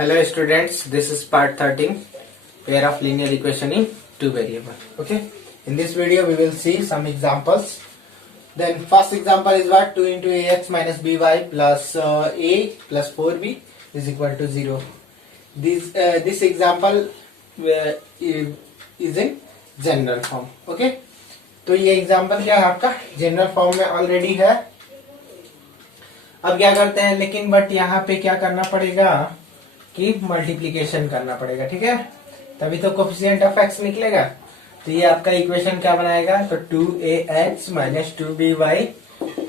Hello students, this is part 13, pair of linear equation in two variable. Okay, in this video we will see some examples. Then first example is what? 2 into ax minus by plus a plus 4b is equal to 0. This example is in general form. Okay, तो ये example क्या है आपका general form में already है. अब क्या करते हैं लेकिन बट यहाँ पे क्या करना पड़ेगा कि मल्टीप्लीकेशन करना पड़ेगा. ठीक है, तभी तो कोफिशिएंट ऑफ एक्स निकलेगा. तो ये आपका इक्वेशन क्या बनाएगा? तो 2ax minus 2by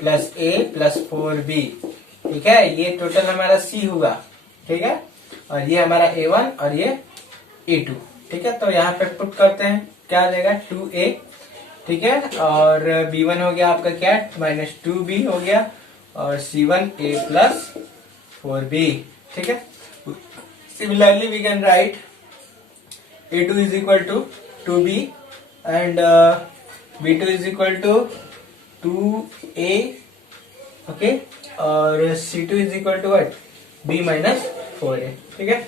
plus a plus 4b. ठीक है, ये टोटल हमारा c हुआ. ठीक है, और ये हमारा a1 और ये a2. ठीक है, तो यहाँ पे पुट करते हैं, क्या आ जाएगा 2a. ठीक है, और b1 हो गया आपका क्या? माइनस 2b हो गया, और c1 a प्लस 4b. ठीक है, similarly we can write a2 is equal to 2b and b2 is equal to 2a. okay, और c2 is equal to what? b minus 4a. ठीक है,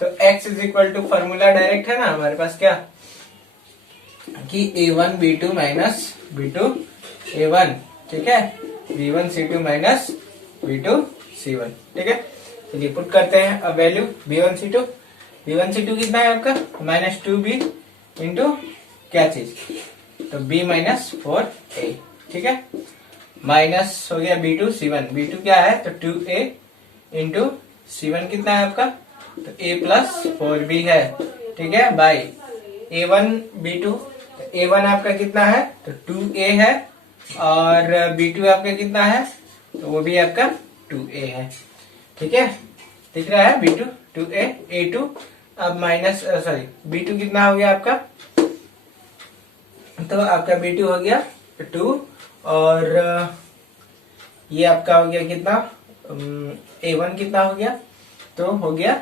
तो x is equal to formula direct है ना हमारे पास क्या कि a1 b2 minus b2 a1. ठीक है, b1 c2 minus b2 c1. ठीक है, चलिए पुट करते हैं अब वैल्यू b1 c2 कितना है आपका? माइनस 2b इंटू क्या चीज? तो b माइनस 4a. ठीक है, माइनस हो गया b2 c1 क्या है? तो 2a इंटू c1 कितना है आपका? तो a प्लस 4b है. ठीक है, बाई a1 b2. a1 आपका कितना है? तो 2a है, और b2 आपका कितना है? तो वो भी आपका 2a है. ठीक है, दिख रहा है b2 2a a2. अब माइनस b2 कितना हो गया आपका? तो आपका b2 हो गया 2, और ये आपका हो गया कितना? a1 कितना हो गया? तो हो गया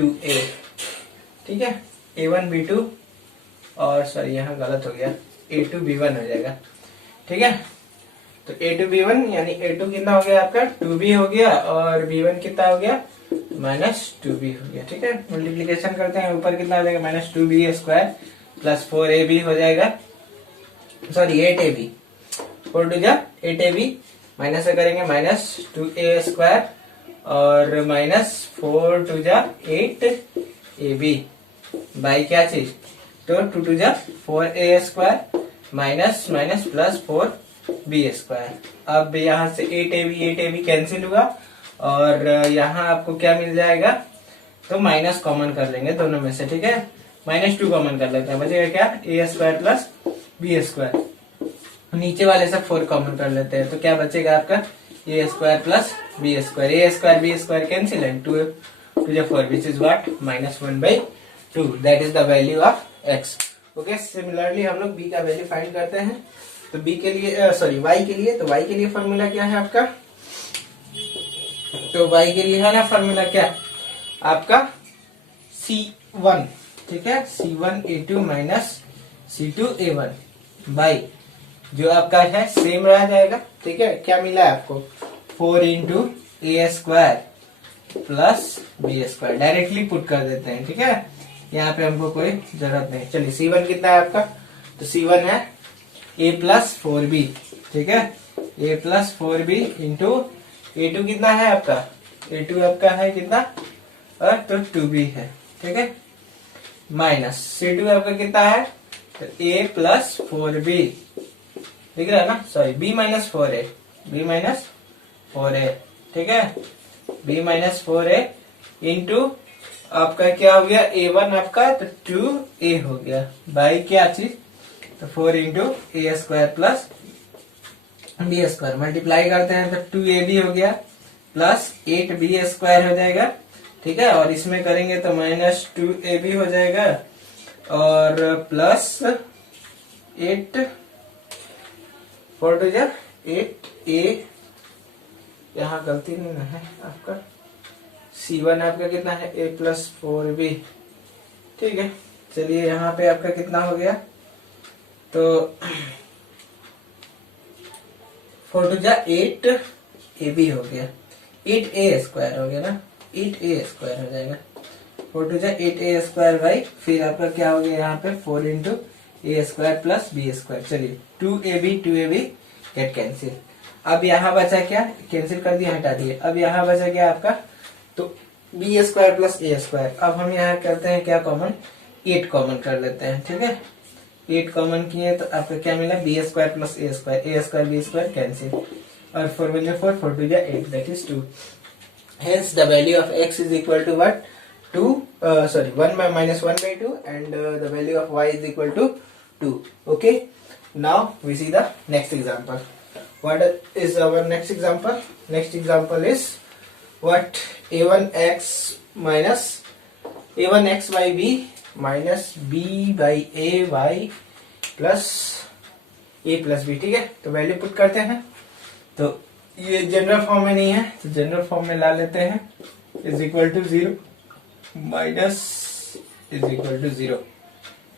2a. ठीक है, a1 b2, और यहाँ गलत हो गया, a2 b1 हो जाएगा. ठीक है, तो a2 b1 यानी a2 कितना हो गया आपका? 2b हो गया, और b1 कितना हो गया? माइनस 2b हो गया. ठीक है, मल्टीप्लीकेशन करते हैं, ऊपर कितना हो जाएगा? Minus 2b square plus 4ab हो जाएगा, 8ab. 4 टू जा 8ab, माइनस से करेंगे माइनस 2a स्क्वायर, और माइनस 4 टू जा 8ab बाई क्या चीज? तो 2 टू जा 4a square minus minus plus 4b square. अब यहाँ से 8ab कैंसिल हुआ, और यहाँ आपको क्या मिल जाएगा? तो माइनस कॉमन कर लेंगे दोनों में से. ठीक है, माइनस 2 कॉमन कर लेते हैं, बचेगा क्या? a square plus b square. नीचे वाले सब 4 कॉमन कर लेते हैं, तो क्या बचेगा आपका? a square plus b square. a square b square cancel है, 2 to 4 which is what? Minus 1/2. That is the value of x. Okay, similarly हम लोग b का वैल्यू फाइंड करते हैं. तो b के लिए y के लिए, तो y के लिए फॉर्मूला क्या है आपका? तो y के लिए है ना फॉर्मूला क्या आपका? c1. ठीक है, c1 a2 minus c2 a1 by जो आपका है सेम रह जाएगा. ठीक है, क्या मिला है आपको? 4 into a square plus b square. Directly put कर देते हैं. ठीक है, यहाँ पे हमको कोई जरूरत नहीं. चलिए c1 कितना है आपका? तो c1 है a प्लस 4b. ठीक है, a plus 4b into a2 कितना है आपका? a2 आपका है कितना? तो 2b है. ठीक है, माइनस c2 आपका कितना है? तो a प्लस 4b. दिख रहा है ना? b minus 4a. ठीक है, b माइनस 4a इंटू आपका क्या हो गया? a1 आपका तो 2a हो गया बाई क्या चीज? तो 4 into a square plus b square. Multiply करते हैं तो 2ab हो गया प्लस 8b स्क्वायर हो जाएगा. ठीक है, और इसमें करेंगे तो माइनस 2ab हो जाएगा, और प्लस 8 4 टू जा 8a. यहाँ गलती नहीं है आपका, c1 आपका कितना है? a plus 4b. ठीक है, चलिए यहाँ पे आपका कितना हो गया? तो 4 टू जा 8ab हो गया, 8a स्क्वायर हो गया ना, 8a स्क्वायर हो जाएगा. 4 टू जा 8a² बाई, फिर आपका क्या हो गया यहाँ पे 4 इंटू a² प्लस b²। चलिए 2ab गेट कैंसिल। अब यहाँ बचा क्या, कैंसिल कर दिया, हटा दिए। अब यहाँ बचा क्या आपका, तो b² प्लस a²। अब हम यहाँ करते हैं क्या कॉमन, 8 कॉमन कर लेते हैं। ठीक है, 8 कॉमन किए तो आपका क्या मिला, b² plus a² b² cancel, और 4 वन जा 4, 4 टू जा 8, that is 2। Hence the value of x is equal to what, 2 1 by minus 1 by 2, and the value of y is equal to 2. Okay, now we see the next example. What is our next example? Next example is what, a1x by b minus b by a y plus a plus b। ठीक है, तो value put करते हैं। तो ये general form में नहीं है, तो जनरल फॉर्म में ला लेते हैं, is equal to 0 minus is equal to 0।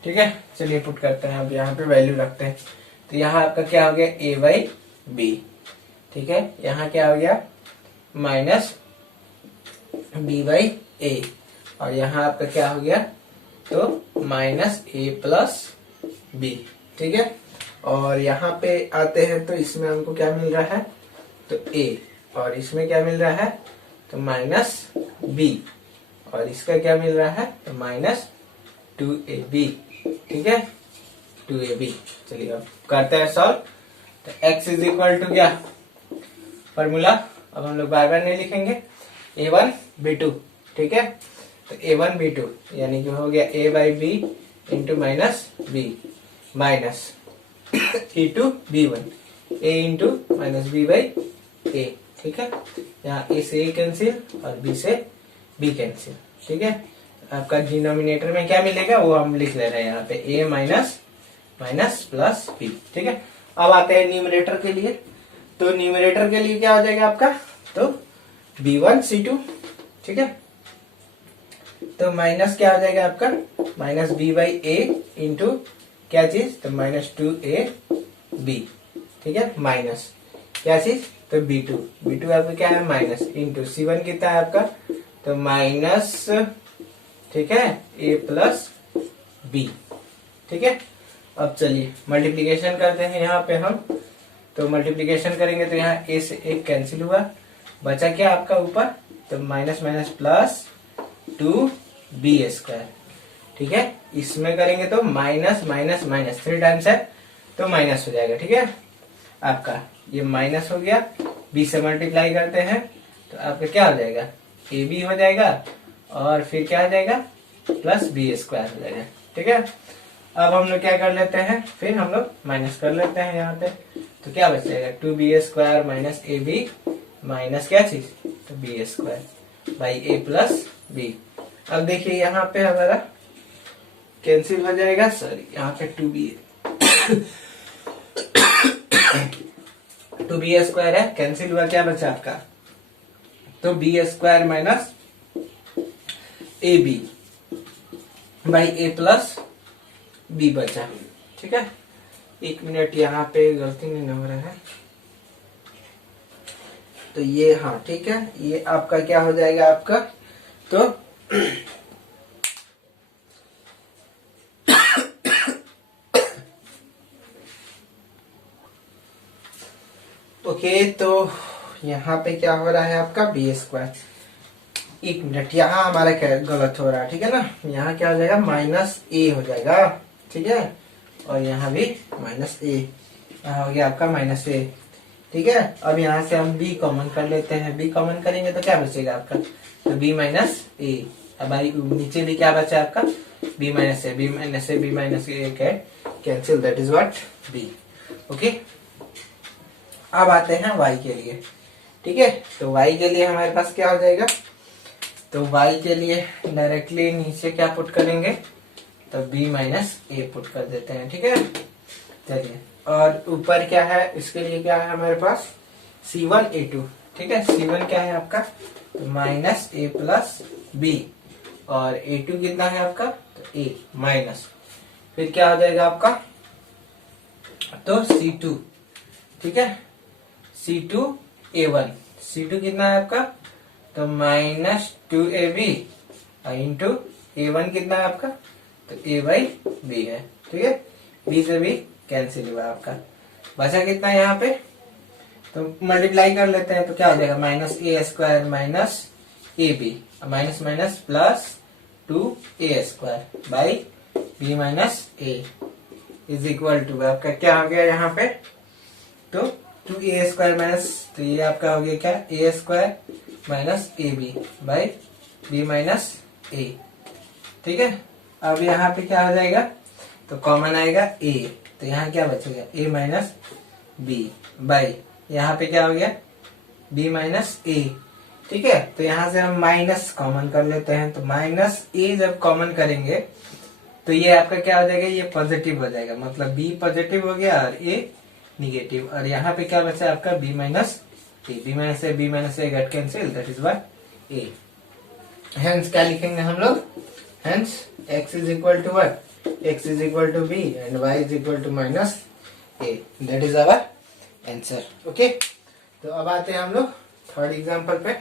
ठीक है, चलिए पुट करते हैं। अब यहाँ पे वैल्यू रखते हैं, तो यहाँ आपका क्या हो गया, a बाई बी। ठीक है, यहाँ क्या हो गया, माइनस b बाई ए, और यहाँ आपका क्या हो गया, तो माइनस a प्लस बी। ठीक है, और यहाँ पे आते हैं तो इसमें हमको क्या मिल रहा है, तो a, और इसमें क्या मिल रहा है, तो माइनस b, और इसका क्या मिल रहा है, तो माइनस 2ab। ठीक है, 2ab। चलिए अब करते हैं सॉल्व। तो x इज इक्वल टू क्या, फॉर्मूला अब हम लोग बार बार नहीं लिखेंगे, a1 b2। ठीक है, तो a1 b2 यानी कि हो गया a by B into minus b minus e2 b1 a into minus b by A. ठीक है, यहाँ ए से ए कैंसिल और बी से बी कैंसिल। ठीक है, आपका डिनोमिनेटर में क्या मिलेगा वो हम लिख ले रहे हैं यहाँ पे, ए माइनस माइनस प्लस बी। ठीक है, अब आते हैं न्यूमरेटर के लिए। तो न्यूमरेटर के लिए क्या हो जाएगा आपका, तो b1 c2। ठीक है, तो माइनस क्या हो जाएगा आपका, minus b by A into क्या चीज, तो माइनस 2ab। ठीक है, माइनस क्या चीज, तो b2 आपका क्या है, माइनस इंटू c1 कितना है आपका, तो माइनस, ठीक है, a प्लस b। ठीक है, अब चलिए मल्टीप्लीकेशन करते हैं यहाँ पे हम। तो मल्टीप्लीकेशन करेंगे तो यहाँ a से 1 कैंसिल हुआ, बचा क्या आपका ऊपर, तो माइनस माइनस प्लस 2b²। ठीक है, इसमें करेंगे तो माइनस माइनस माइनस 3 टाइम्स है तो माइनस हो जाएगा। ठीक है, आपका ये माइनस हो गया, b से मल्टीप्लाई करते हैं तो आपका क्या हो जाएगा, ab हो जाएगा, और फिर क्या हो जाएगा, प्लस b² हो जाएगा। ठीक है, अब हम लोग क्या कर लेते हैं, फिर हम लोग माइनस कर लेते हैं यहाँ पे, तो क्या बच जाएगा, 2b² माइनस ab माइनस क्या चीज, तो b² by a plus b। अब देखिए यहाँ पे हमारा कैंसिल हो जाएगा, सॉरी यहाँ पे 2b² है, कैंसिल हुआ, क्या बचा आपका, तो b² minus ab by a plus b बचा। ठीक है, 1 मिनट यहाँ पे गलती नहीं हो रहा है, तो ये, हाँ ठीक है, ये आपका क्या हो जाएगा आपका, तो ओके, तो यहाँ पे क्या हो रहा है आपका, b²। 1 मिनट, यहाँ हमारा क्या गलत हो रहा है, ठीक है ना, यहाँ क्या हो जाएगा, माइनस a हो जाएगा। ठीक है, और यहाँ भी माइनस a, यहाँ हो गया आपका माइनस a। ठीक है, अब यहाँ से हम b कॉमन कर लेते हैं, b कॉमन करेंगे तो क्या बचेगा आपका, तो b माइनस a। अब भाई नीचे भी क्या बचा आपका, b minus a, b minus a, b minus a cancel, that is what, b। Okay, अब आते हैं y के लिए। ठीक है, तो y के लिए हमारे पास क्या हो जाएगा, तो y के लिए डायरेक्टली नीचे क्या पुट करेंगे, तो b माइनस a पुट कर देते हैं। ठीक है, चलिए, और ऊपर क्या है, इसके लिए क्या है हमारे पास, c1 a2। ठीक है, c1 क्या है आपका, तो माइनस a प्लस b, और a2 कितना है आपका, तो a माइनस, फिर क्या हो जाएगा आपका, तो c2। ठीक है, c2 a1, c2 कितना है आपका, तो माइनस 2ab, इंटू A1 कितना है आपका, तो A बाई बी है, ठीक है। बी से बी कैंसिल हुआ आपका, बचा कितना है यहाँ पे, तो मल्टीप्लाई कर लेते हैं तो क्या हो जाएगा, minus A square minus A B, minus minus plus 2a² by B minus A is equal to आपका क्या हो गया यहाँ पे, तो 2a² माइनस, तो ये आपका हो गया क्या, a² minus A B by B minus A, ठीक है। अब यहाँ पे क्या हो जाएगा, तो कॉमन आएगा a, तो यहाँ क्या बचेगा, a माइनस बी बाई यहाँ पे क्या हो गया, b माइनस ए, ठीक है। तो यहाँ से हम माइनस कॉमन कर लेते हैं, तो माइनस a जब कॉमन करेंगे तो ये आपका क्या हो जाएगा, ये पॉजिटिव हो जाएगा, मतलब b पॉजिटिव हो गया और a निगेटिव, और यहाँ पे क्या बचा आपका b minus A, b minus A get cancel, that is what a। Hence क्या लिखेंगे हम लोग, hence x is equal to what, x is equal to b and y is equal to minus a, that is our answer, okay. तो अब आते हैं हम लोग थर्ड एग्जांपल पे।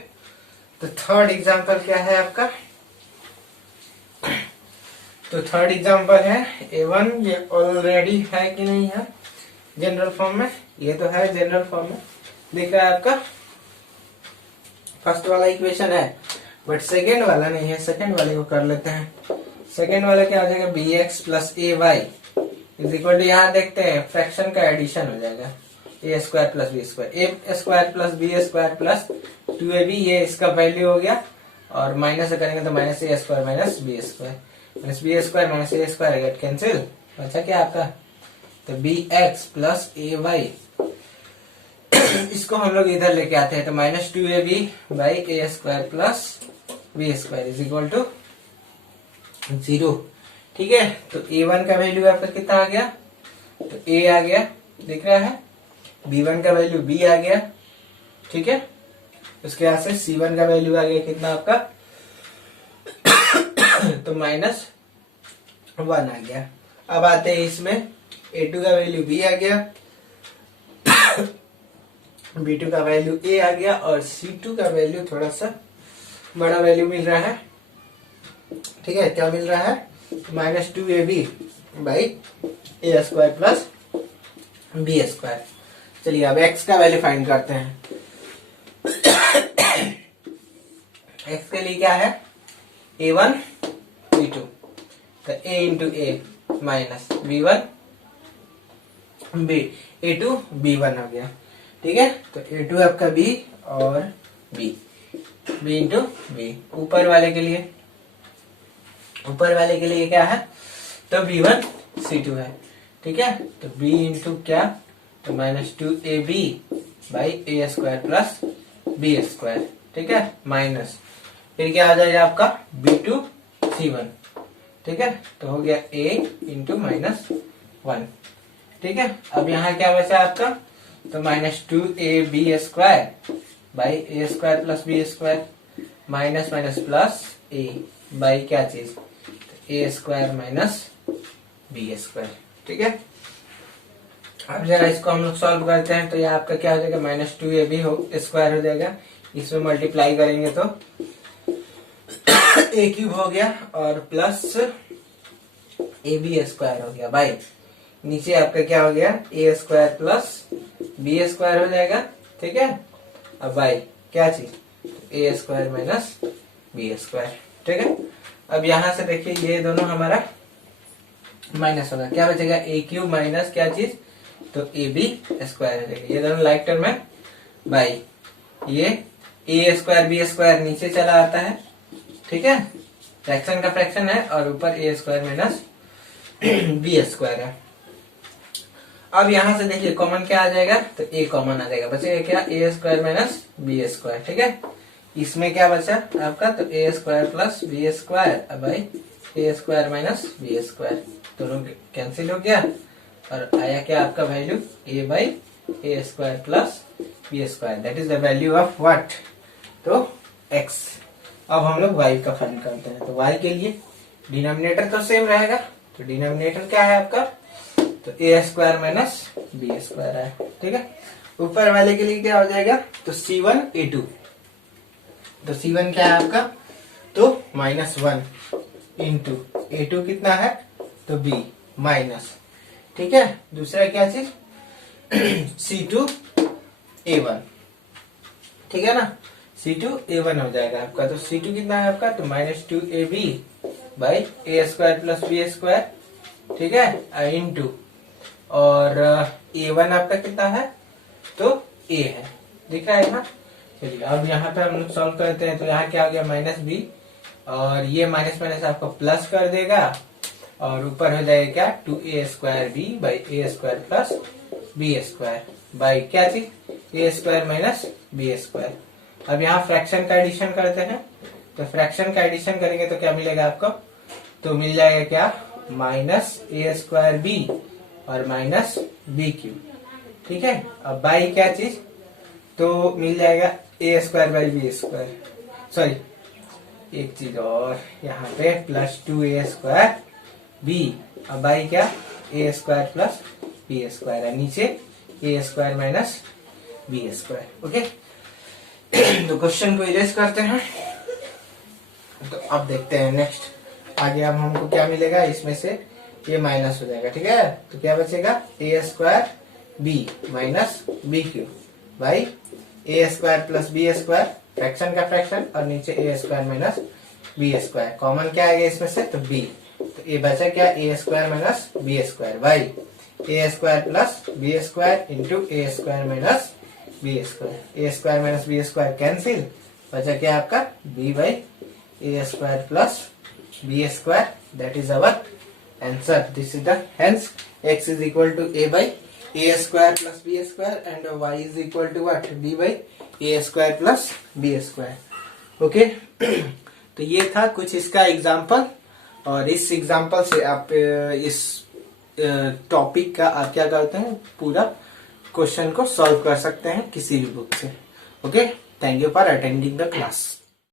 तो थर्ड एग्जांपल क्या है आपका, तो थर्ड एग्जांपल है A1, ये ऑलरेडी है कि नहीं है जनरल फॉर्म में, ये तो है जनरल फॉर्म में, दिख रहा है आपका, फर्स्ट वाला इक्वेशन है बट सेकेंड वाला नहीं है, सेकेंड वाले को कर लेते हैं। सेकेंड वाला क्या हो जाएगा, bx plus A Y is equal to, यहाँ देखते हैं फ्रैक्शन का एडिशन हो जाएगा, a² plus b² plus b² plus 2ab, ये इसका वैल्यू हो गया, और माइनस करेंगे तो minus a² minus b² minus a² get cancel, बचा क्या आपका, तो bx प्लस ए वाई इसको हम लोग इधर लेके आते हैं, तो minus 2ab by a² plus b² is equal to 0, ठीक है। तो a1 का वैल्यू आपका कितना आ गया, तो a आ गया, दिख रहा है, b1 का वैल्यू b आ गया, ठीक है। उसके बाद से c1 का वैल्यू आ गया कितना आपका, तो माइनस 1 आ गया। अब आते हैं इसमें, a2 का वैल्यू b आ गया, b2 का वैल्यू a आ गया, और c2 का वैल्यू थोड़ा सा बड़ा वैल्यू मिल रहा है, ठीक है। क्या मिल रहा है, minus 2ab by a² plus b²। चलिए अब x का वैल्यू फाइंड करते हैं। x के लिए क्या है, a1 b2, तो a into A minus b1 b, a2 b1 हो गया, ठीक है। तो a2 आपका b और b इंटू b, ऊपर वाले के लिए क्या है, तो b1 c2 है, ठीक है। तो b इंटू क्या, तो minus 2ab by a² plus b², ठीक है, माइनस फिर क्या आ जाएगा आपका b2 c1, ठीक है। तो हो गया a इंटू माइनस 1, ठीक है। अब यहाँ क्या बचा आपका, तो minus 2ab² by a² plus b² minus minus plus a by क्या चीज, a² माइनस b², ठीक है। अब जरा इसको हम लोग सॉल्व करते हैं, तो ये आपका क्या हो जाएगा, माइनस 2ab² हो जाएगा, इसमें मल्टीप्लाई करेंगे तो a³ हो गया, और प्लस ab² हो गया, बाई नीचे आपका क्या हो गया, a² प्लस b² हो जाएगा, ठीक है। अब बाई क्या चीज, a² माइनस b², ठीक है। अब यहां से देखिए ये दोनों हमारा माइनस होगा, क्या बचेगा, a³ माइनस क्या चीज, तो ab² हो जाएगा, ये दोनों लाइक टर्म है, बाई ये a² b² नीचे चला आता है, ठीक है, फ्रैक्शन का फ्रैक्शन है, और ऊपर a² माइनस b² है। अब यहां से देखिए कॉमन क्या आ जाएगा, तो a कॉमन आ जाएगा, बचेगा क्या, a² माइनस b², ठीक है। इसमें क्या बचा आपका, तो a² plus b² by a² minus b², दोनों कैंसिल हो गया, और आया क्या आपका value, a by a² plus b², that is the value of what, तो x। अब हम लोग y का फाइंड करते हैं, तो y के लिए डिनोमिनेटर तो सेम रहेगा, तो डिनोमिनेटर क्या है आपका, तो a² माइनस b² है, ठीक है। ऊपर वाले के लिए क्या हो जाएगा, तो c1 a2, तो c1 क्या है आपका, तो -1 इंटू A2 कितना है तो B माइनस, ठीक है। दूसरा क्या चीज C2 A1, ठीक है ना, C2 A1 हो जाएगा आपका। तो C2 कितना है आपका तो -2AB by A² plus B², ठीक है, इंटू और A1 आपका कितना है तो A है, दिख रहा है ना। चलिए अब यहाँ पे हम लोग सॉल्व करते हैं। तो यहाँ क्या हो गया -B और ये माइनस माइनस आपको प्लस कर देगा और ऊपर हो जाएगा क्या 2A² by A² plus B² by क्या चीज A² माइनस B²। अब यहाँ फ्रैक्शन का एडिशन करते हैं। तो फ्रैक्शन का एडिशन करेंगे तो क्या मिलेगा आपको तो मिल जाएगा क्या -A²B और -B³, ठीक है। अब बाई क्या चीज तो मिल जाएगा A² बाई B², सॉरी एक चीज और यहाँ पे +2A²B, अब बाई क्या A² प्लस B² है, नीचे A² माइनस B², ओके। तो क्वेश्चन को इरेज करते हैं। तो अब देखते हैं नेक्स्ट आगे अब हमको क्या मिलेगा, इसमें से ये माइनस हो जाएगा, ठीक है। तो क्या बचेगा A²B minus B³ by A² plus B² fraction का फ्रैक्शन और नीचे A² माइनस B², कॉमन क्या आएगा इसमें से तो B। तो ये बचा क्या A² minus B² by A² plus B² into A² minus B², A² minus B² cancel, बचा क्या आपका B by A² plus B², that is our answer. This is the hence x is equal to A by A² plus B² and y is equal to what B by A² plus B², okay. तो ये था कुछ इसका example और इस example से आप इस टॉपिक का आप क्या करते हैं पूरा क्वेश्चन को सॉल्व कर सकते हैं किसी भी बुक से, okay. Thank you for attending the class.